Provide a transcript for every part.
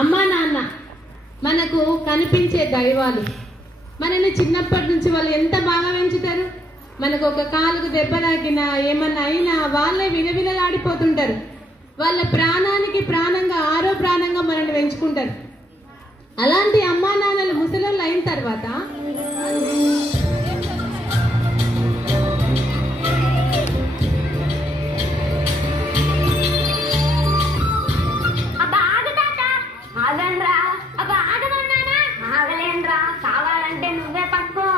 అమ్మా నాన్న మనకు కనిపించే దైవాలు. మనల్ని చిన్నప్పటి నుంచి వాళ్ళు ఎంత బాగా పెంచుతారు. మనకు ఒక కాలుకు దెబ్బ తాకినా ఏమన్నా అయినా వాళ్ళే విలవిలలాడిపోతుంటారు. వాళ్ళ ప్రాణానికి ప్రాణంగా ఆరో ప్రాణంగా మనల్ని పెంచుకుంటారు. అలాంటి అమ్మా నాన్నలు ముసలోళ్ళు అయిన తర్వాత కావాలంటే నువ్వే పట్టుకో.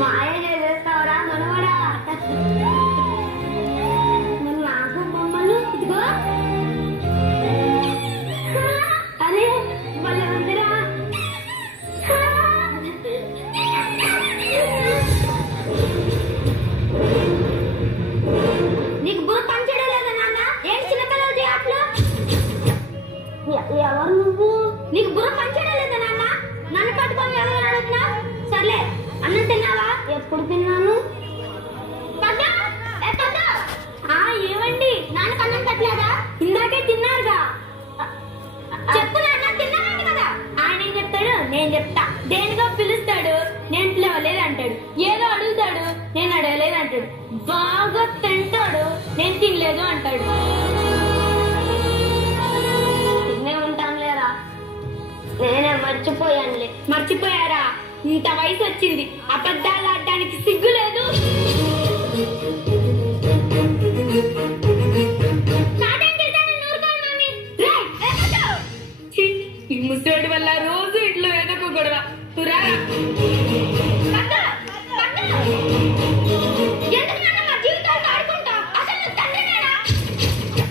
మాయ చేసేస్తావరా మనవడా? నాకు బొమ్మలు ఇదిగో. అరే వాళ్ళ ఉందిరా. నీకు బుర్ర పనిచేయడం లేదా నాన్న? ఏంటి చిన్నపిల్లలు ఆటలు? ఎవరు నువ్వు? నీకు బుర్ర పనిచేయడం లేదా నాన్న? నన్ను పట్టుకొని ఎవరు అడుగుతున్నావు? సర్లే, అన్నం తిన్నావా? ఎప్పుడు తిన్నాను? ఏమండి, నాన్నకు అన్నం పెట్టలేదా? ఇందాకే తిన్నారుగా. చెప్పు నాన్న, తిన్నానండి కదా. ఆయన ఏం చెప్తాడు? నేను చెప్తా. దేనిగా పిలుస్తాడు? నేను పిలవలేదు అంటాడు. ఏదో అడుగుతాడు, నేను అడగలేదు అంటాడు. బాగా తింటాడు, నేను తినలేదు అంటాడు. తిన్నే ఉంటాను లేరా. నేనే మర్చిపోయానులే. మర్చిపోయారా? ఇంత వయసు వచ్చింది, అబద్ధాలు ఆడడానికి సిగ్గు లేదు. ఈ ముసోడి వల్ల రోజు ఇంట్లో ఏదో ఒక గొడవ. జీవితాలు ఆడుకుంటా. అసలు తండ్రినేనా?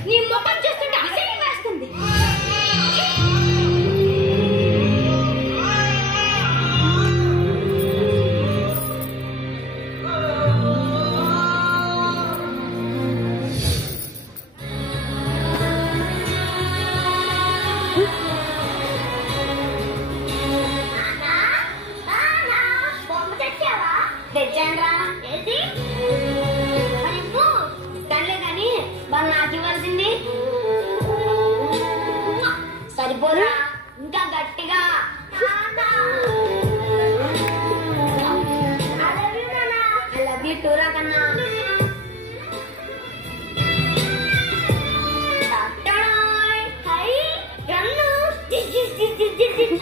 నీ ముఖం చూస్తుంటే అసహ్యం వేస్తుంది. తెచ్చాండ్రా. ఏది ఇస్తానులే కానీ వాళ్ళు నాకు ఇవ్వాల్సింది. సరిపోరా, ఇంకా గట్టిగా. ఐ లవ్ యూ టూరా కన్నా.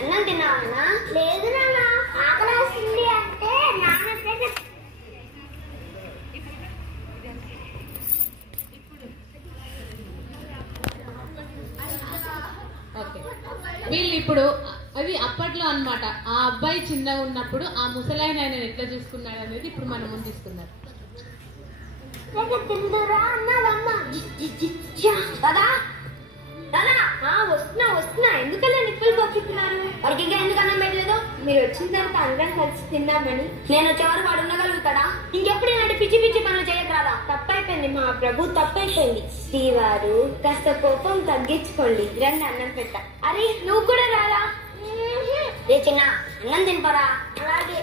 అన్నం తిన్నావన్నా? లేదు నాన్న, ఆకలి వస్తుంది అంటే నాన్న. ఓకే, వీళ్ళు ఇప్పుడు అవి అప్పట్లో అన్నమాట. ఆ అబ్బాయి చిన్నగా ఉన్నప్పుడు ఆ ముసలాయన ఆయన ఎట్లా చూసుకున్నాడు అనేది ఇప్పుడు మనం ముందు తీసుకున్నారు. వస్తున్నా. ఎందుకలా నిప్పులు పట్టుకున్నారు? వాడికి ఇంకా ఎందుకు అన్నం పెట్టలేదు? మీరు వచ్చిన తర్వాత అందరం కలిసి తిందామని. నేను వచ్చేవారు వాడు ఉండగలుగుతాడా? ఇంకెప్పుడు ఇలాంటి పిచ్చి పిచ్చి పనులు చేయకరాదా? తప్పైపోయింది మా ప్రభు, తప్పైపోయింది. శ్రీవారు కాస్త కోపం తగ్గించుకోండి. రండి అన్నం పెట్ట. అరే నువ్వు కూడా రారా? ఏ చిన్న అన్నం తినపరా? అలాగే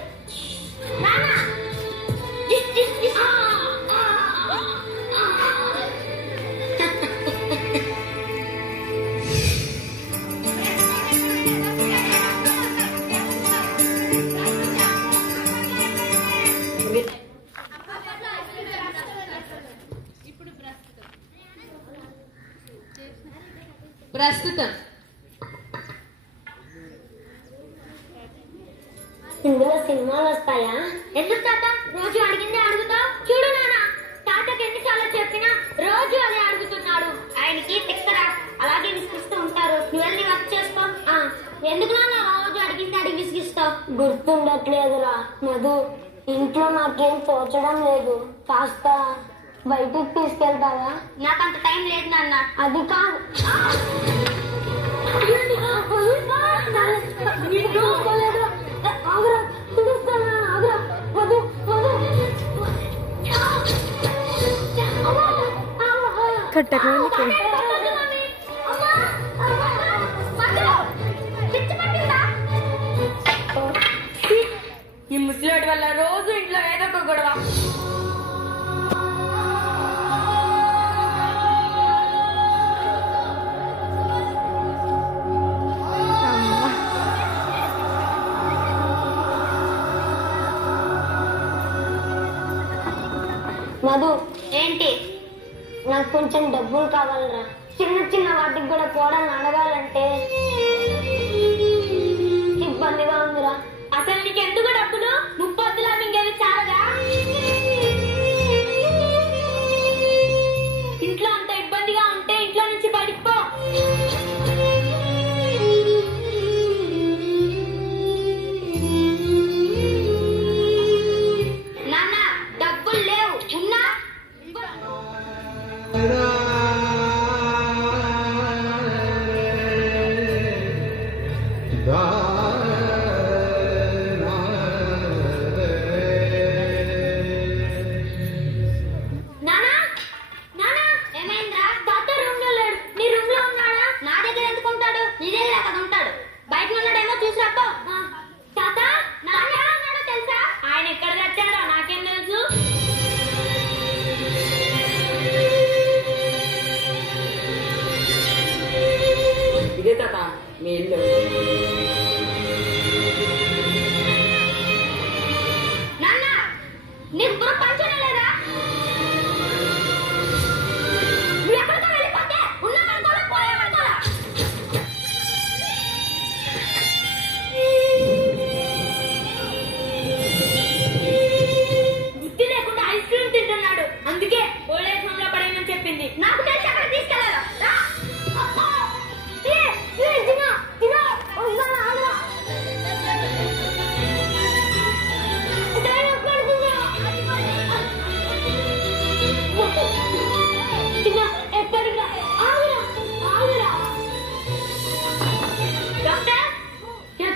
ప్రస్తుతం ఇందులో సినిమాలు వస్తాయా? ఎందుకు తాత రోజు అడిగిందే అడుగుతావు? చూడు నాన్న, తాతకి ఎన్నిసార్లు చెప్పినా రోజు అదే అడుగుతున్నాడు. ఆయనకి తిక్కరా, అలాగే విసిగిస్తూ ఉంటారు. నువ్వు వెళ్ళి వర్క్ చేసుకో. ఎందుకు నాన్న రోజు అడిగిందే అడిగి విసిగిస్తావు? గుర్తుండట్లేదురా మధు. ఇంట్లో నాకేం తోచడం లేదు. కాస్త బయటికి తీసుకెళ్తావా? నాకంత టైం లేదు నాన్న. అది కాదు. కట్టడానికి ఈ ముసలివాడి వల్ల రోజు ఇంట్లో ఏదో ఒక గొడవ. మధు, ఏంటి? నాకు కొంచెం డబ్బులు కావాలరా. చిన్న చిన్న వాటికి కూడా కోడల్ని అడగాలంటే ఇబ్బందిగా ఉందిరా. అసలు నీకు ఎందుకు డబ్బులు? ముప్పొద్దులా ఇంకేది చాలదా? ఇంట్లో అంత ఇబ్బందిగా ఉంటే ఇంట్లో నుంచి బయటికి పో. నాన్న డబ్బులు లేవు, ఉన్నా ఇదే తాత మీ ఇల్లు. నాన్న నీకు బుర్ర పంచనే లేదా? నువ్వు ఎక్కడికో వెళ్ళిపోతే ఉన్నామనుకోలే, పోయామనుకోలే. బుద్ధి లేకుండా ఐస్ క్రీమ్ తింటున్నాడు, అందుకే ఓల్డేజ్ హోమ్ లో పడేయమని చెప్పింది. నాకు తెలిసి అక్కడ తీసుకెళ్ళాలా?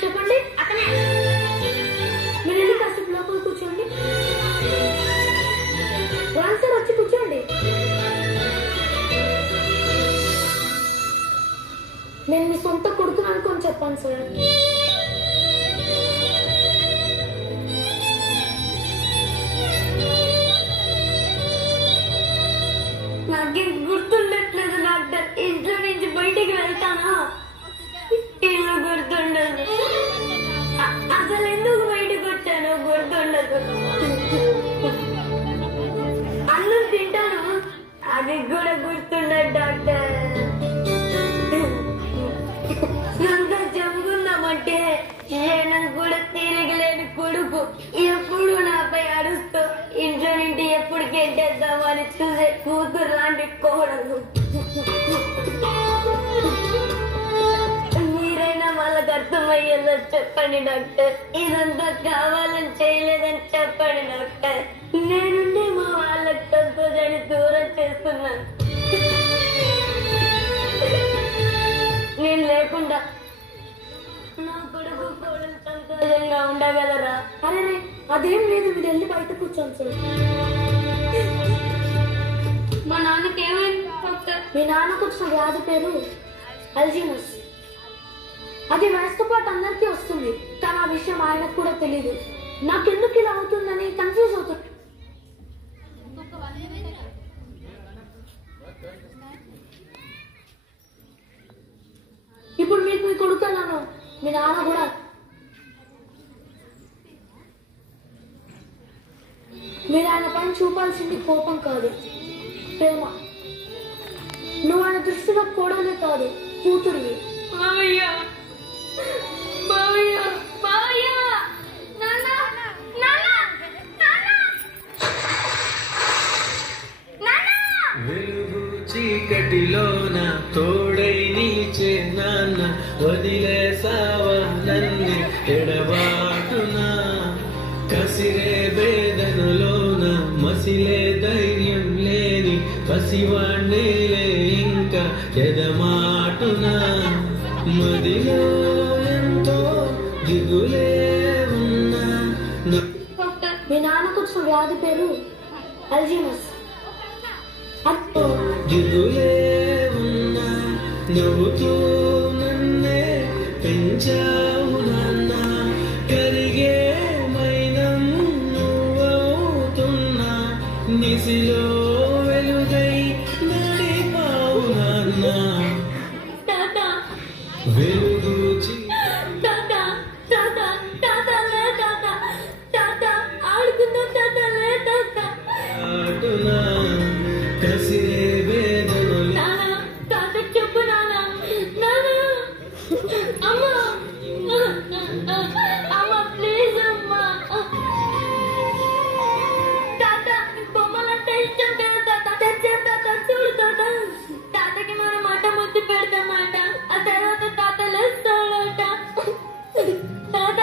చెప్పండి, అతనే. మీరు వెళ్ళి కాసేపు లోపల కూర్చోండి. సార్ వచ్చి కూర్చోండి. నేను మీ సొంత కొడుకుని అనుకొని చెప్పాను సార్. నాకేం గుర్తుండట్లేదు డాక్టర్. ఇంట్లో నుంచి బయటికి వెళ్తానా ఇల్లు గుర్తుండదు. అసలు ఎందుకు బయటకు వచ్చానో గుర్తుండదు. అన్నం తింటాను, అది కూడా గుర్తుండదు డాక్టర్. అంతా చెప్పుకుందామంటే నేను కూడా తిరగలేని కొడుకు ఎప్పుడు నాపై అరుస్తూ ఇంట్లో నుండి ఎప్పుడు గెంటేద్దామని చూసే కూతురు లాంటి కోడలు. మీరైనా వాళ్ళకి అర్థమయ్యేలా చెప్పండి డాక్టర్. ఇదంతా కావాలని చేయలేదని చెప్పండి డాక్టర్. నేనుండి మా వాళ్ళకి సంతోషాన్ని దూరం చేస్తున్నాను. నేను లేకుండా నా కొడుకు కోడలు సంతోషంగా ఉండగలరా? అరే అదేం లేదు, మీరు వెళ్ళి బయట కూర్చోండి సార్. మా నాన్నకి ఏమైంది డాక్టర్? మీ నాన్నకు వచ్చిన వ్యాధి పేరు అల్జీమస్. అది వయసుతో పాటు అందరికీ వస్తుంది, కానీ ఆ విషయం ఆయనకు కూడా తెలియదు. నాకెందుకు ఇలా అవుతుందని కన్ఫ్యూజ్ అవుతుంది. ఇప్పుడు మీకు మీ కొడుకు అన్నాను, మీ నాన్న కూడా. మీరు ఆయన పైన చూపాల్సింది కోపం కాదు, ప్రేమ. నువ్వు ఆయన దృష్టిలో కోడలే కాదు, కూతురివి. వెలుగు చీకటిలోన తోడై నిలిచే నాన్న, వదిలేసావా నన్ను ఎడబాటునా? కసిరే వేదనలోన మసిలే ధైర్యం లేని పసివాణ్ణేలే ఇంకా ఎదమాటునా? మదిలో ఎంతో దిగులే ఉన్నా. మీ నాన్నకు వచ్చిన వ్యాధి పేరు అల్జీమస్. జిదులే ఉన్నా నవ్వుతూ నన్నే పెంచావు నాన్న కరిగే మైనం నువ్వవుతున్నా నిసిలో వెలుగై నడిపావు నాన్న వెలుగు ఆటునా కసిరే వేదనలు చెప్పు నాన్న అమ్మ ప్లీజ్ అమ్మా తాత బొమ్మలంటే ఇష్టం కదా తాత తెచ్చాను తాత చూడు తాత తాతకి మనం మాట ముద్దు పెడతామాట ఆ తర్వాత తాత లేస్తాడట తాత